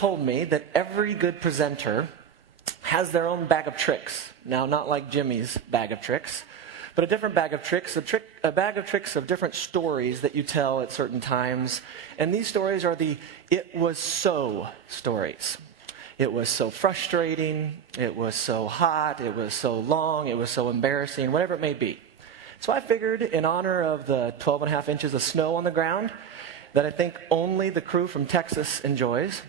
told me that every good presenter has their own bag of tricks. Now, not like Jimmy's bag of tricks, but a different bag of tricks, a bag of tricks of different stories that you tell at certain times. And these stories are the "it was so" stories. It was so frustrating, it was so hot, it was so long, it was so embarrassing, whatever it may be. So I figured, in honor of the 12 and a half inches of snow on the ground that I think only the crew from Texas enjoys.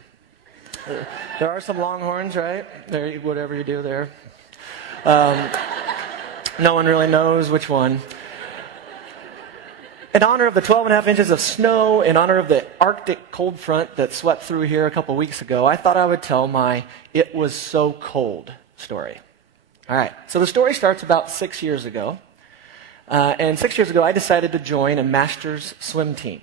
There are some Longhorns, right? There, whatever you do there. No one really knows which one. In honor of the 12 and a half inches of snow, in honor of the Arctic cold front that swept through here a couple weeks ago, I thought I would tell my "it was so cold" story. All right, so the story starts about 6 years ago. And 6 years ago, I decided to join a master's swim team.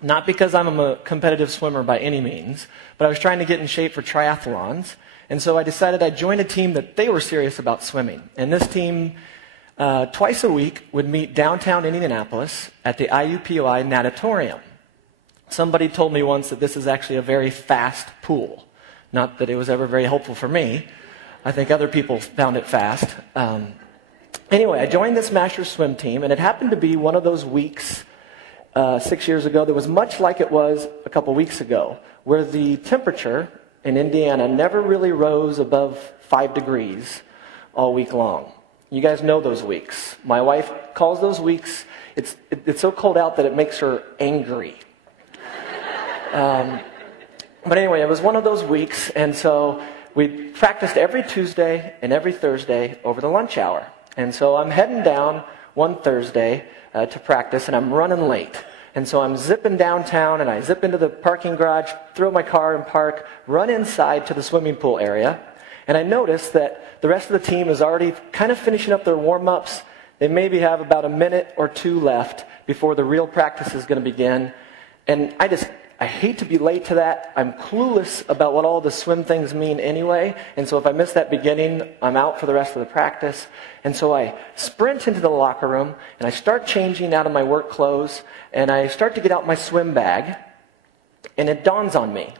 Not because I'm a competitive swimmer by any means, but I was trying to get in shape for triathlons. And so I decided I'd join a team that they were serious about swimming. And this team, twice a week, would meet downtown Indianapolis at the IUPOI natatorium. Somebody told me once that this is actually a very fast pool. Not that it was ever very helpful for me. I think other people found it fast. Anyway, I joined this master's swim team, and it happened to be one of those weeks 6 years ago that was much like it was a couple weeks ago, where the temperature in Indiana never really rose above 5 degrees all week long. You guys know those weeks. My wife calls those weeks, it's so cold out that it makes her angry. But anyway, it was one of those weeks, and so we practiced every Tuesday and every Thursday over the lunch hour. And so I'm heading down one Thursday to practice, and I'm running late. And so I'm zipping downtown, and I zip into the parking garage, throw my car and park, run inside to the swimming pool area. And I notice that the rest of the team is already kind of finishing up their warm-ups. They maybe have about a minute or two left before the real practice is going to begin. And I hate to be late to that. I'm clueless about what all the swim things mean anyway. And so if I miss that beginning, I'm out for the rest of the practice. And so I sprint into the locker room, and I start changing out of my work clothes, and I start to get out my swim bag. And it dawns on me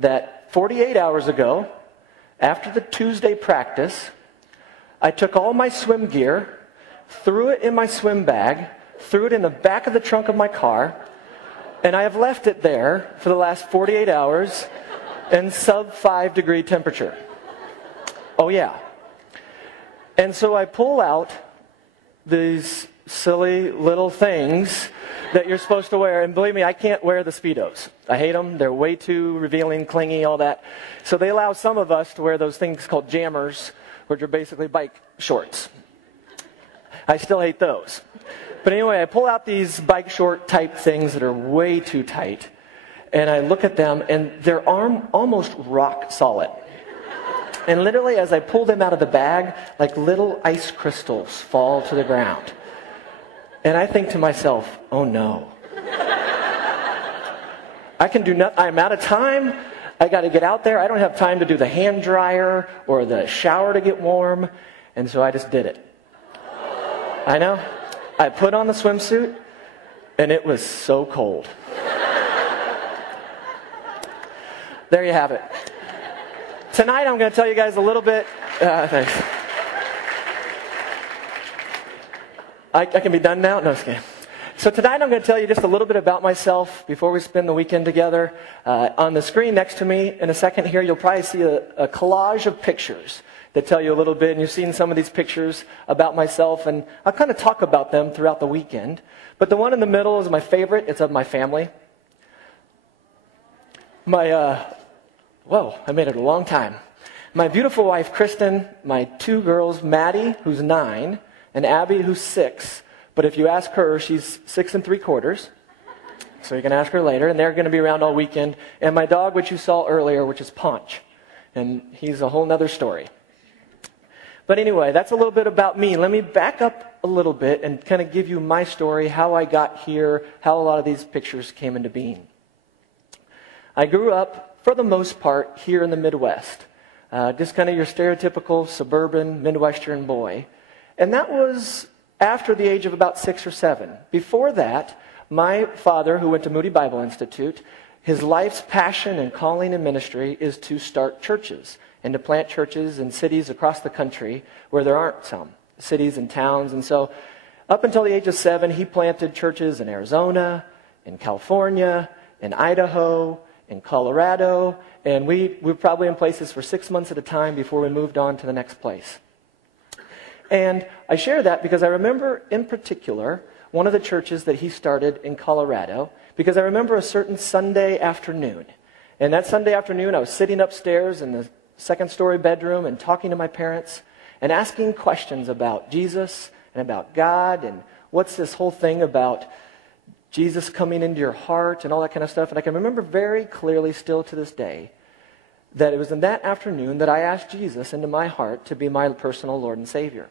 that 48 hours ago, after the Tuesday practice, I took all my swim gear, threw it in my swim bag, threw it in the back of the trunk of my car, and I have left it there for the last 48 hours in sub-5 degree temperature. Oh, yeah. And so I pull out these silly little things that you're supposed to wear. And believe me, I can't wear the Speedos. I hate them. They're way too revealing, clingy, all that. So they allow some of us to wear those things called jammers, which are basically bike shorts. I still hate those. But anyway, I pull out these bike short type things that are way too tight, and I look at them, and they're almost rock solid. And literally, as I pull them out of the bag, like little ice crystals fall to the ground. And I think to myself, oh no. I can do nothing. I'm out of time. I got to get out there. I don't have time to do the hand dryer or the shower to get warm. And so I just did it. I know. I put on the swimsuit, and it was so cold. There you have it. Tonight I'm going to tell you guys a little bit... thanks. I can be done now? No, just kidding. So tonight I'm going to tell you just a little bit about myself before we spend the weekend together. On the screen next to me in a second here, you'll probably see a collage of pictures that tell you a little bit. And you've seen some of these pictures about myself, and I'll kind of talk about them throughout the weekend. But the one in the middle is my favorite. It's of my family. I made it a long time. My beautiful wife, Kristen, my two girls, Maddie, who's 9, and Abby, who's 6. But if you ask her, she's 6 3/4. So you can ask her later, and they're going to be around all weekend. And my dog, which you saw earlier, which is Punch. And he's a whole nother story. But anyway, that's a little bit about me. Let me back up a little bit and kind of give you my story, how I got here, how a lot of these pictures came into being. I grew up, for the most part, here in the Midwest. Just kind of your stereotypical suburban Midwestern boy. And that was after the age of about 6 or 7. Before that, my father, who went to Moody Bible Institute, his life's passion and calling in ministry is to start churches and to plant churches in cities across the country where there aren't some, cities and towns. And so up until the age of 7, he planted churches in Arizona, in California, in Idaho, in Colorado, and we were probably in places for 6 months at a time before we moved on to the next place. And I share that because I remember in particular one of the churches that he started in Colorado, because I remember a certain Sunday afternoon. And that Sunday afternoon, I was sitting upstairs in the second-story bedroom and talking to my parents and asking questions about Jesus and about God and what's this whole thing about Jesus coming into your heart and all that kind of stuff. And I can remember very clearly still to this day that it was in that afternoon that I asked Jesus into my heart to be my personal Lord and Savior.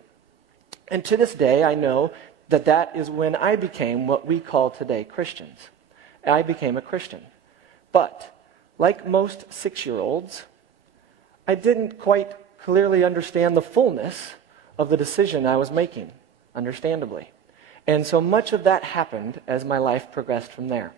And to this day, I know that that is when I became what we call today Christians. I became a Christian. But like most 6-year-olds, I didn't quite clearly understand the fullness of the decision I was making, understandably. And so much of that happened as my life progressed from there.